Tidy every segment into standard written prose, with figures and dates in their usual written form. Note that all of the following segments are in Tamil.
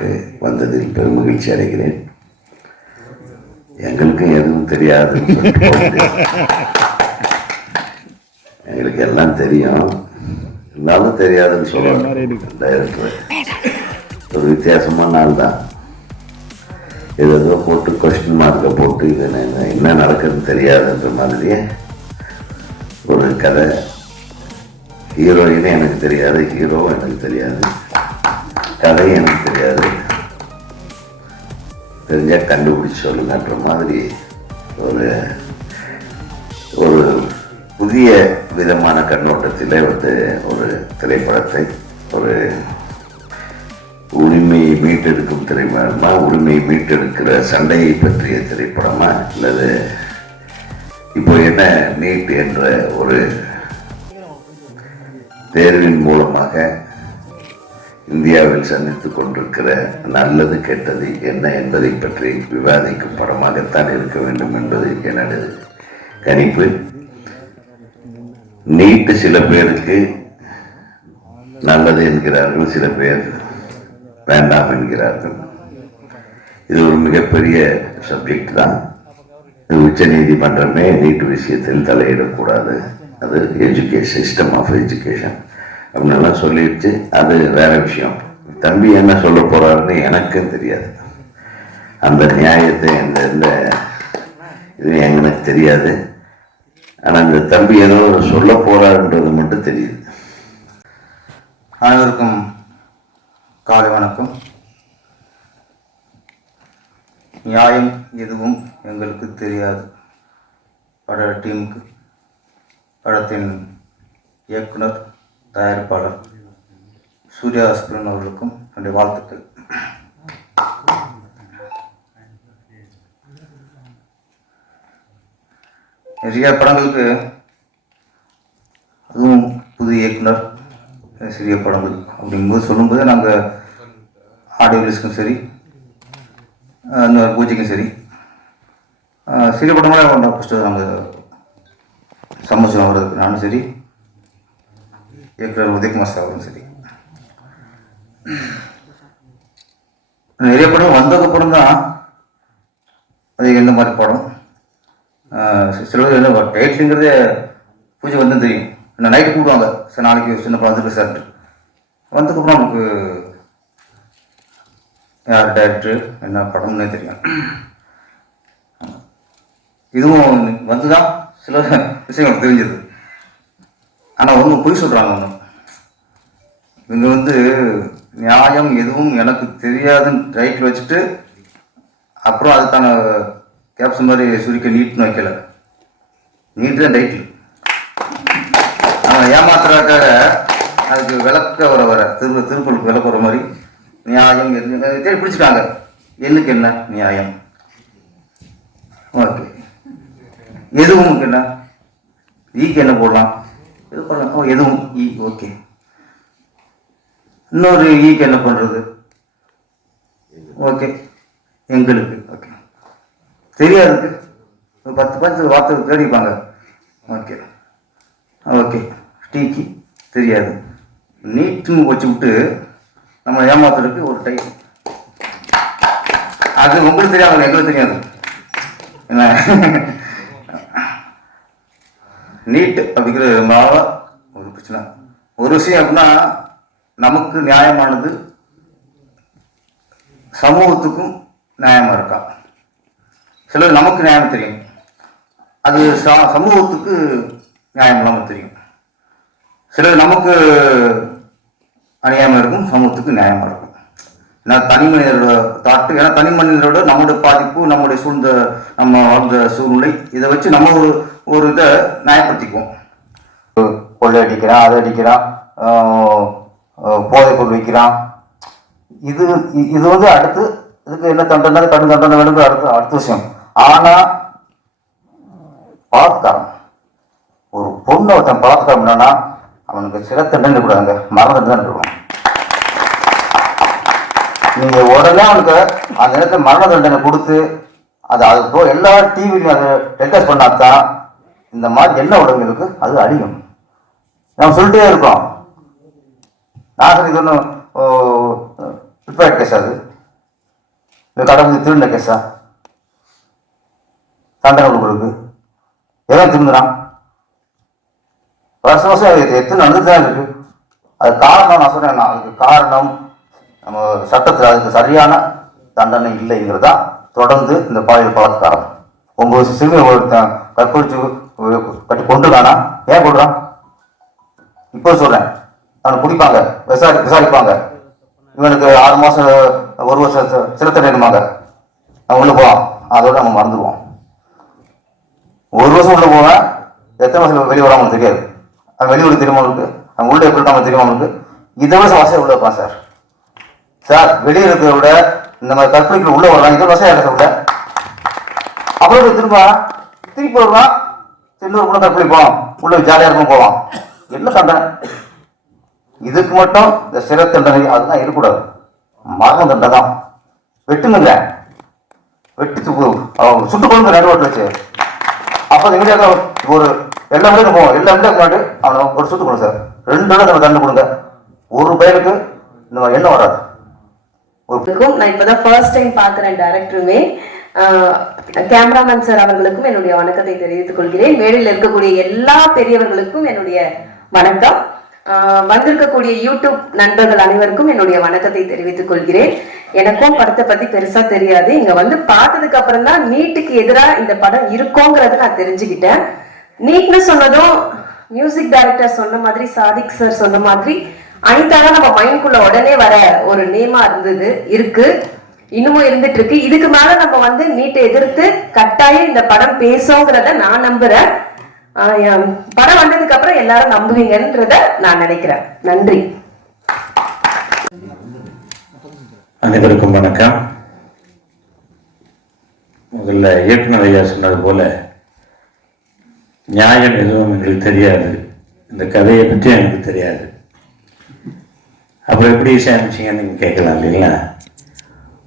விழாவுக்கு வந்ததில் பெருமகிழ்ச்சி அடைகிறேன். எங்களுக்கும் எதுவும் தெரியாது, எங்களுக்கு எல்லாம் தெரியும், இருந்தாலும் தெரியாதுன்னு சொல்லணும். டைரக்டர் ஒரு வித்தியாசமான நாள் தான். ஏதோ போட்டு கொஸ்டின் மார்க்கை போட்டு இது என்ன நடக்குதுன்னு தெரியாதுன்ற மாதிரியே ஒரு கதை. ஹீரோயினே எனக்கு தெரியாது, ஹீரோவும் எனக்கு தெரியாது, கதையும் எனக்கு தெரியாது, தெரிஞ்சால் கண்டுபிடிச்சு சொல்லுங்கன்ற மாதிரி ஒரு ஒரு புதிய விதமான கண்ணோட்டத்தில் ஒரு திரைப்படத்தை, ஒரு உரிமையை மீட்டெடுக்கும் திரைப்படமா, உரிமையை மீட்டெடுக்கிற சண்டையை பற்றிய திரைப்படமா, அல்லது இப்போ என்ன நீட் என்ற ஒரு தேர்வின் மூலமாக இந்தியாவில் சந்தித்துக் கொண்டிருக்கிற நல்லது கெட்டது என்ன என்பதை பற்றி விவாதிக்கும் படமாகத்தான் இருக்க வேண்டும் என்பது எனது கணிப்பு. நீட்டு சில பேருக்கு நல்லது என்கிறார்கள், சில பேர் வேண்டாம் என்கிறார்கள். இது ஒரு மிகப்பெரிய சப்ஜெக்ட் தான். உச்ச நீதிமன்றமே நீட் விஷயத்தில் தலையிடக்கூடாது, அது எஜுகேஷன், சிஸ்டம் ஆஃப் எஜுகேஷன் அப்படின்லாம் சொல்லிடுச்சு. அது வேற விஷயம். தம்பி என்ன சொல்ல போறாருன்னு எனக்கும் தெரியாது. அந்த நியாயத்தை இந்த இது எனக்கு தெரியாது. ஆனால் இந்த தம்பி ஏதோ சொல்ல போறாருன்றது மட்டும் தெரியுது. அனைவருக்கும் காலை வணக்கம். நியாயம் எதுவும் எங்களுக்கு தெரியாது பட டீமுக்கு, படத்தின் இயக்குனர், தயாரிப்பாளர் சூர்யா ஹாஸ்பிரன் அவர்களுக்கும் என்னுடைய வாழ்த்துக்கள். நிறைய படங்களுக்கு, அதுவும் புது இயக்குனர், சிறிய படங்கள் அப்படிங்கும்போது சொல்லும்போது நாங்கள் ஆடியோ ரிலீஸ்க்கும் சரி, அந்த பூஜைக்கும் சரி, சிறிய படங்களாக ஃபஸ்ட்டு நாங்கள் சமோசம் வர்றதுக்கு நானும் சரி, இயக்குனர் உதயகுமார் சார் அவரும் சரி, நிறைய படம் வந்ததுக்கப்புறம் தான் அது எந்த மாதிரி படம் சில பேர் என்ன டைட்டிலுங்கிறதே பூஜை வந்து தெரியும். என்ன நைட்டு கூப்பிடுவாங்க, சார் நாளைக்கு சின்ன படம் வந்துருக்கு சார். வந்ததுக்கப்புறம் நமக்கு யார் டைரக்டரு என்ன படம்னே தெரியும். இதுவும் வந்துதான் சில விஷயங்கள் தெரிஞ்சது. ஆனால் ஒன்று பொய் சொல்கிறாங்க. ஒன்று இவங்க வந்து நியாயம் எதுவும் எனக்கு தெரியாதுன்னு டைட்டில் வச்சுட்டு அப்புறம் அதுக்கான கேப்ஷன் மாதிரி சுருக்க நீட்னு வைக்கல. நீட்டு தான் டைட்டில். அவன் ஏமாத்துறதுக்காக அதுக்கு விளக்க வர திருக்குறளுக்கு விளக்க வர மாதிரி நியாயம் தேடி பிடிச்சிட்டாங்க. என்னுக்கு என்ன நியாயம், ஓகே. எதுவும் என்ன, ஈக்கு என்ன போடலாம், எது பண்ணலாம், ஓ எதுவும் ஈ, ஓகே. இன்னொரு ஈக்கு என்ன பண்ணுறது, ஓகே. எங்களுக்கு ஓகே. தெரியாதுக்கு 10 வார்த்தை தேடிப்பாங்க, ஓகே ஓகே. டீக்கு தெரியாது, நீட்டுன்னு வச்சு விட்டு நம்ம ஏமாத்துறதுக்கு ஒரு டைம். அது உங்களுக்கு தெரியாது, எங்களுக்கு தெரியாது. என்ன நீட் அப்படிங்கிற ஒரு பிரச்சனை. ஒரு விஷயம் அப்படின்னா, நமக்கு நியாயமானது சமூகத்துக்கும் நியாயமா இருக்கா? சிலர் நமக்கு நியாயம் தெரியும், அது சமூகத்துக்கு நியாயம் இல்லாமல் தெரியும். சிலர் நமக்கு அநியாயமாக இருக்கும், சமூகத்துக்கு நியாயமாக இருக்கும். ஏன்னா தனி மனிதரோட தாட்டு, ஏன்னா தனி மனிதரோட நம்முடைய பாதிப்பு, நம்முடைய நம்ம வாழ்ந்த சூழ்நிலை, இதை வச்சு நம்ம ஒரு இதை நியாயப்படுத்திக்குவோம். கொள்ளை அடிக்கிறான், அதை அடிக்கிறான், போதைப் பொருள் வைக்கிறான், இது வந்து அடுத்து இதுக்கு என்ன தண்டனை, கடும் தண்டனை வேணும், அடுத்த விஷயம். ஆனால் பலாத்காரம், ஒரு பொண்ணை ஒருத்தன் பலாத்காரம் என்னன்னா அவனுக்கு சில தண்டனை கூடாதுங்க, மரண தண்டனை இருக்கணும். நீங்க உடனே அவனுக்கு அந்த நேரத்தில் மரண தண்டனை கொடுத்து அது போ எல்லா டிவிலையும் அதை டெலிகாஸ்ட் பண்ணாதான் இந்த மாதிரி என்ன உடம்புகளுக்கு அது அழியும். நம்ம சொல்லிட்டே இருக்கோம். நான் இது ஒன்றும் கேஸ், அது இந்த கடை வந்து திருந்த கேஸா தண்டனை கொடுக்குறது எதாவது திருந்துறான் வருஷம் வருஷம் எத்தனை நடந்துட்டு தான் இருக்கு. அது காரணம் நான் சொன்னேன், அதுக்கு காரணம் நம்ம சட்டத்தில் அதுக்கு சரியான தண்டனை இல்லைங்கிறது தான் தொடர்ந்து இந்த பாலியல் பலாத்காரம். 9 சிறுமி ஒருத்தன் கற்பழிச்சு கட்டி கொண்டுதானா, ஏன் கொள்றான்? இப்போ சொல்றேன், அவனை பிடிப்பாங்க, விசாரிப்பாங்க, இவனுக்கு 6 மாசம் 1 வருஷம் சிறை தண்டனைமாங்க, அவன் உள்ள போவான், அதோட நம்ம மறந்துடுவோம். 1 வருஷம் உள்ள போவேன், எத்தனை வருஷம் வெளியே வராமல் தெரியாது. அவன் வெளியூர் தெரியுமா அவனுக்கு, அவன் உள்ள எப்படி இருக்காமல் தெரியுமா அவனுக்கு. இதை விட வசதி உள்ள இருப்பான் சார். சார் வெளியே இருக்கிறத விட இந்த மாதிரி கற்பழிகள் உள்ள வரலாம், இதை வசதியாக இருக்க விட அப்புறம் திருப்பி வருவான், இன்னொரு கூட கற்பழிப்போம், உள்ள ஜாலியாக இருக்கும் போவான். என்ன தண்டனை இதுக்கு மட்டும்? இந்த சிறை தண்டனை அதெல்லாம் இருக்கக்கூடாது, மரண தண்டனை தான். வெட்டுங்க, வெட்டி சுட்டு கொண்டு நடுவோட்டு வச்சு அப்போ எங்கேயாவது ஒரு எல்லா விடையும் போவோம், எல்லா விடையும் முன்னாடி அவனை ஒரு சுட்டு கொடுங்க சார், 2 விட நம்ம தண்டனை கொடுங்க. ஒரு பையனுக்கு இந்த மாதிரி என்ன வராது. நான் இப்பதான் ஃபர்ஸ்ட் டைம் பாக்குறேன் டைரக்டருமே. கேமராமேன் சார் அவர்களுக்கும் என்னுடைய வணக்கத்தை தெரிவித்துக் கொள்கிறேன். மேடையில் இருக்கக்கூடிய எல்லா பெரியவர்களுக்கும் என்னுடைய வணக்கம். வந்திருக்கக்கூடிய யூடியூப் நண்பர்கள் அனைவருக்கும் என்னுடைய வணக்கத்தை தெரிவித்துக் கொள்கிறேன். எனக்கும் படத்தை பத்தி பெருசா தெரியாது. இங்க வந்து பார்த்ததுக்கு அப்புறம் தான் நீட்டுக்கு எதிராக இந்த படம் இருக்கோங்கிறத நான் தெரிஞ்சுக்கிட்டேன். நீட்னு சொன்னதும் மியூசிக் டைரக்டர் சொன்ன மாதிரி, சாதிக் சார் சொன்ன மாதிரி, அனிதாதான் நம்ம மைண்ட்குள்ள உடனே வர ஒரு நேமா இருக்கு, இன்னமும் இருந்துட்டு இருக்கு. இதுக்கு மேல நம்ம வந்து நீட்டை எதிர்த்து கட்டாயம் இந்த படம் பேசுங்கிறத நான் நம்புறேன். படம் வந்ததுக்கு அப்புறம் எல்லாரும் நம்புவீங்கன்றத நான் நினைக்கிறேன். நன்றி. அனைவருக்கும் வணக்கம். முதல்ல இயக்குனர் ஐயா சொன்னது போல நியாயம் எதுவும் எங்களுக்கு தெரியாது, இந்த கதையை பற்றி எனக்கு தெரியாது. அப்புறம் எப்படி இசையமைச்சிங்கன்னு நீங்கள் கேட்கலாம் இல்லைங்களா?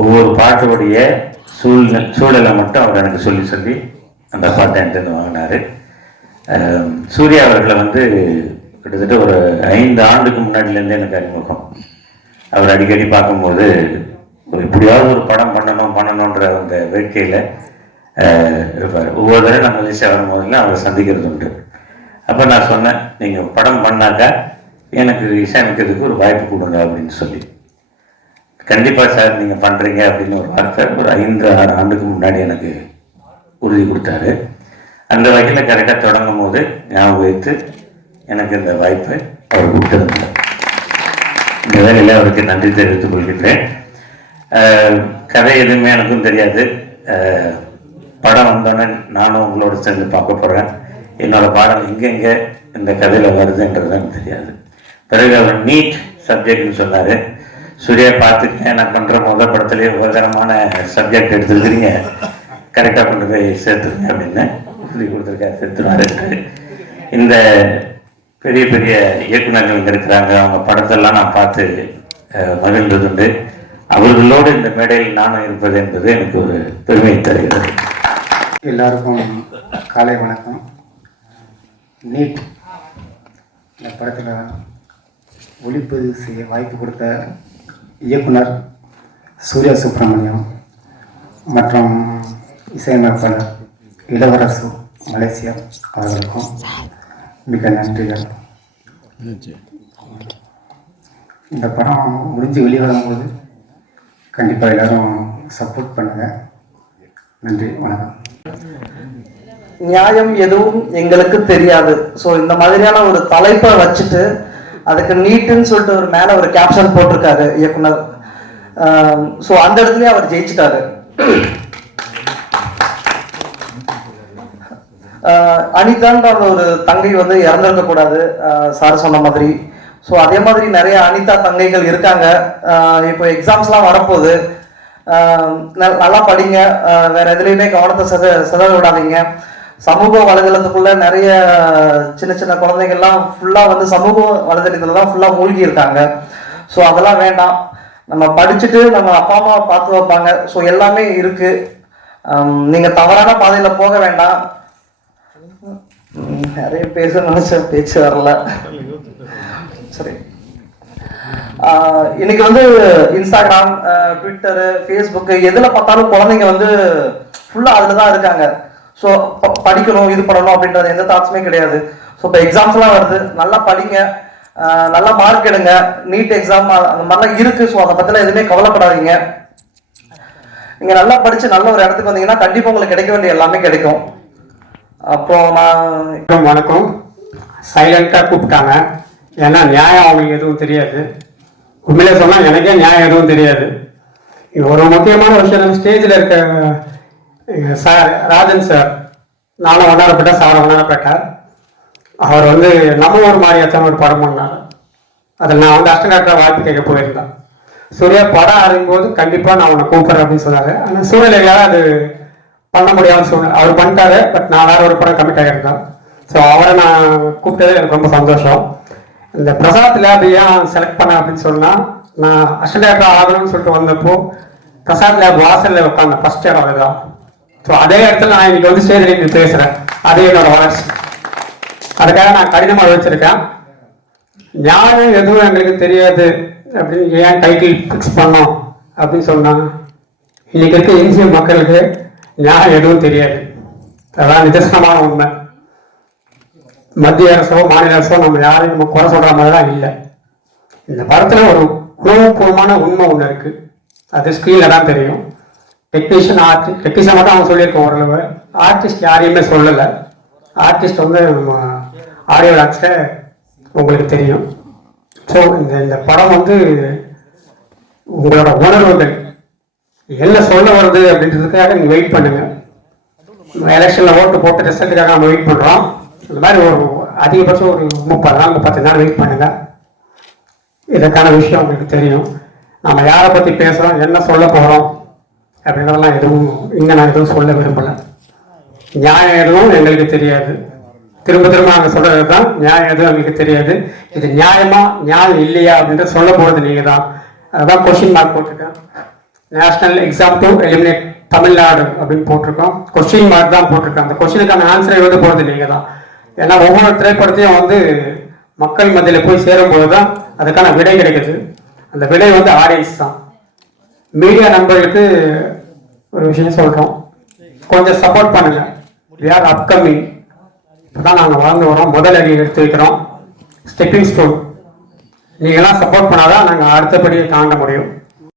ஒவ்வொரு பாட்டோடைய சூழலை மட்டும் அவர் எனக்கு சொல்லி அந்த பாட்டை என்கிட்ட வாங்கினார். சூர்யா அவர்களை வந்து கிட்டத்தட்ட ஒரு 5 ஆண்டுக்கு முன்னாடிலேருந்தே எனக்கு அறிமுகம். அவர் அடிக்கடி பார்க்கும்போது எப்படியாவது ஒரு படம் பண்ணணுன்ற அந்த வேட்கையில் இருப்பார். ஒவ்வொரு தடவை நம்ம மலேசியா வரும்போதெல்லாம் அவரை சந்திக்கிறது உண்டு. அப்போ நான் சொன்னேன், நீங்கள் படம் பண்ணாக்கா எனக்கு இசையமைக்கிறதுக்கு ஒரு வாய்ப்பு கொடுங்க அப்படின்னு சொல்லி. கண்டிப்பாக சார் நீங்கள் பண்ணுறீங்க அப்படின்னு ஒரு வார்த்தை ஒரு 5-6 ஆண்டுக்கு முன்னாடி எனக்கு உறுதி கொடுத்தாரு. அந்த வகையில் கரெக்டாக தொடங்கும் போது ஞாபகம் வைத்து எனக்கு இந்த வாய்ப்பை அவர் கொடுத்துருந்தார். இந்த வேலையில் அவருக்கு நன்றி தெரிவித்துக் கொள்கின்றேன். கதை எதுவுமே எனக்கும் தெரியாது. படம் வந்தோடனே நானும் உங்களோட சேர்ந்து பார்க்க போகிறேன். என்னோட பாடம் எங்கெங்கே இந்த கதையில் வருதுன்றது எனக்கு தெரியாது. பிறகு அவர் நீட் சப்ஜெக்ட்னு சொன்னார். சூர்யா பார்த்துருக்கேன், நான் பண்ணுற முதல் படத்துலேயே உபகரமான சப்ஜெக்ட் எடுத்துருக்கிறீங்க, கரெக்டாக கொண்டு போய் சேர்த்துருங்க அப்படின்னு சொல்லி கொடுத்துருக்காரு. சேர்த்துனாரு. இந்த பெரிய பெரிய இயக்குநர்கள் இங்கே இருக்கிறாங்க, அவங்க படத்தெல்லாம் நான் பார்த்து மகிழ்ந்தது உண்டு. அவர்களோடு இந்த மேடையில் நானும் இருப்பது என்பது எனக்கு ஒரு பெருமையை தருகிறது. எல்லாருக்கும் காலை வணக்கம். நீட் இந்த படத்தில் ஒளிப்பதிவு செய்ய வாய்ப்பு கொடுத்த இயக்குனர் சூர்யா சுப்பிரமணியம் மற்றும் இசையமைப்பாளர் இளவரசு மலேசியா அவர்களுக்கும் மிக நன்றிகள். இந்த படம் முடிஞ்சு வெளியே வரும்போது கண்டிப்பாக எல்லாரும் சப்போர்ட் பண்ணுங்க. நன்றி, வணக்கம். நியாயம் எதுவும் எங்களுக்கு தெரியாது. ஸோ இந்த மாதிரியான ஒரு தலைப்பை வச்சுட்டு அதுக்கு நீட்டுன்னு சொல்லிட்டு ஒரு மேலே ஒரு கேப்ஷன் போட்டிருக்காரு இயக்குனர். ஸோ அந்த இடத்துலயே அவர் ஜெயிச்சிட்டாரு. அனிதான்ற ஒரு தங்கை வந்து இறந்துருக்க கூடாது சார் சொன்ன மாதிரி. ஸோ அதே மாதிரி நிறைய அனிதா தங்கைகள் இருக்காங்க. இப்போ எக்ஸாம்ஸ்லாம் வரப்போகுது, நல்லா படிங்க, வேற எதுலையுமே கவனத்தை செதற விடாதீங்க. சமூக வலைதளத்துக்குள்ள நிறைய சின்ன சின்ன குழந்தைகள்லாம் ஃபுல்லாக வந்து சமூக வலைதளத்துல தான் ஃபுல்லாக மூழ்கி இருக்காங்க. ஸோ அதெல்லாம் வேண்டாம். நம்ம படிச்சுட்டு நம்ம அப்பா அம்மா பார்த்து வைப்பாங்க. ஸோ எல்லாமே இருக்கு. நீங்கள் தவறான பாதையில் போக வேண்டாம். நிறைய பேச நினைச்ச பேச்சு வரல. சரி, இன்னைக்கு வந்து இன்ஸ்டாகிராம், ட்விட்டரு, ஃபேஸ்புக்கு எதில் பார்த்தாலும் குழந்தைங்க வந்து ஃபுல்லாக அதில் தான் இருக்காங்க. ஸோ படிக்கணும், இது பண்ணணும் அப்படின்றது எந்த தாட்ஸுமே கிடையாது. ஸோ இப்போ எக்ஸாம்ஸ்லாம் வருது, நல்லா படிங்க, நல்லா மார்க் எடுங்க. நீட் எக்ஸாம் அந்த மாதிரிலாம் இருக்குது. ஸோ அதை பற்றிலாம் எதுவுமே கவலைப்படாதீங்க. நீங்கள் நல்லா படித்து நல்ல ஒரு இடத்துக்கு வந்தீங்கன்னா கண்டிப்பாக உங்களுக்கு கிடைக்க வேண்டிய எல்லாமே கிடைக்கும். அப்புறம் நான் வணக்கம். சைலண்ட்டாக கூப்பிட்டாங்க, ஏன்னா நியாயம் அவங்களுக்கு எதுவும் தெரியாது. உண்மையிலே சொன்னால் எனக்கே நியாயம் எதுவும் தெரியாது. ஒரு முக்கியமான விஷயம், ஸ்டேஜில் இருக்க சார் ராஜன் சார், நானும் ஒன்றாரப்பேட்டேன், சார் ஒன்றாரப்பேட்டேன். அவர் வந்து நம்ம ஒரு மாதிரியாத்தான் ஒரு படம் பண்ணார். அதில் நான் வந்து அஸ்டன்டாக்டராக வாய்ப்பு கேட்க போயிருந்தேன். சூர்யா படம் ஆரம்பிக்கும்போது கண்டிப்பாக நான் உன்னை கூப்பிட்றேன் அப்படின்னு சொன்னார். ஆனால் சூழ்நிலையால் அது பண்ண முடியாத சூழ்நிலை. அவர் பண்ணிட்டாரு, பட் நான் வேற ஒரு படம் கமிட் ஆகியிருந்தேன். ஸோ அவரை நான் கூப்பிட்டது எனக்கு ரொம்ப சந்தோஷம். இந்த பிரசாத் லேப் ஏன் செலக்ட் பண்ண அப்படின்னு சொன்னால், நான் அஸ்டன்டாக்டர் ஆகணும்னு சொல்லிட்டு வந்தப்போ பிரசாத் லேப் வாசலில் உட்காந்த ஃபர்ஸ்ட் இடம் அதுதான். ஸோ அதே இடத்துல நான் இன்னைக்கு வந்து ஸ்டேஜில் பேசுகிறேன். அதே என்னோட வளர்ச்சி. அதுக்காக நான் கடினமாக வச்சிருக்கேன். நியாயம் எதுவும் எங்களுக்கு தெரியாது அப்படின்னு ஏன் டைட்டில் ஃபிக்ஸ் பண்ணோம் அப்படின்னு சொன்னாங்க. இன்னைக்கு இருக்க இந்திய மக்களுக்கு நியாயம் எதுவும் தெரியாது. அதான் நிதர்சனமான உண்மை. மத்திய அரசோ மாநில அரசோ நம்ம யாரையும் நம்ம குறை சொல்ற மாதிரிலாம் இல்லை. இந்த படத்துல ஒரு உணவுபூர்வமான உண்மை ஒன்று இருக்கு. அது ஸ்க்ரீன்ல தான் தெரியும். டெக்னீஷியன் மட்டும் அவங்க சொல்லியிருக்கோம் ஓரளவு. ஆர்டிஸ்ட் யாரையுமே சொல்லலை. ஆர்டிஸ்ட் வந்து நம்ம ஆடியோ லான்ச்ல உங்களுக்கு தெரியும். ஸோ இந்த படம் வந்து உங்களோட உணர்வுகள் என்ன சொல்ல வருது அப்படின்றதுக்காக நீங்கள் வெயிட் பண்ணுங்க. எலெக்ஷனில் ஓட்டு போட்டு ரிசல்ட்டுக்காக நம்ம வெயிட் பண்ணுறோம். இந்த மாதிரி ஒரு அதிகபட்சம் ஒரு 30 நாள் 30 நாள் வெயிட் பண்ணுங்க. இதற்கான விஷயம் உங்களுக்கு தெரியும். நம்ம யாரை பற்றி பேசுகிறோம், என்ன சொல்ல போகிறோம் அப்படின்றதெல்லாம் எதுவும் இங்கே நான் எதுவும் சொல்ல விரும்பலை. நியாயம் எதுவும் எங்களுக்கு தெரியாது. திரும்ப திரும்ப நாங்கள் சொல்கிறது தான், நியாயம் எதுவும் எங்களுக்கு தெரியாது. இது நியாயமா நியாயம் இல்லையா அப்படின்ற சொல்ல போகிறது நீங்கள் தான். அதுதான் கொஸ்டின் மார்க் போட்டிருக்கேன். National exam to eliminate Tamil Nadu அப்படின்னு போட்டிருக்கோம். கொஸ்டின் மார்க் தான் போட்டிருக்கேன். அந்த கொஸ்டினுக்கான ஆன்சரை வந்து போகிறது நீங்கள் தான். ஏன்னா ஒவ்வொரு திரைப்படத்தையும் வந்து மக்கள் மத்தியில் போய் சேரும்போது தான் அதுக்கான விடை கிடைக்குது. அந்த விடை வந்து ஆடியன்ஸ் தான். மீடியா நண்பர்களுக்கு ஒரு விஷயம் சொல்கிறோம், கொஞ்சம் சப்போர்ட் பண்ணுங்க. We are upcoming. இப்போதான் நாங்கள் வளர்ந்து வரோம், முதல் அடி எடுத்து வைக்கிறோம். Stepping stone. நீங்கள்லாம் சப்போர்ட் பண்ணாதான் நாங்கள் அடுத்தபடியை தாண்ட முடியும்.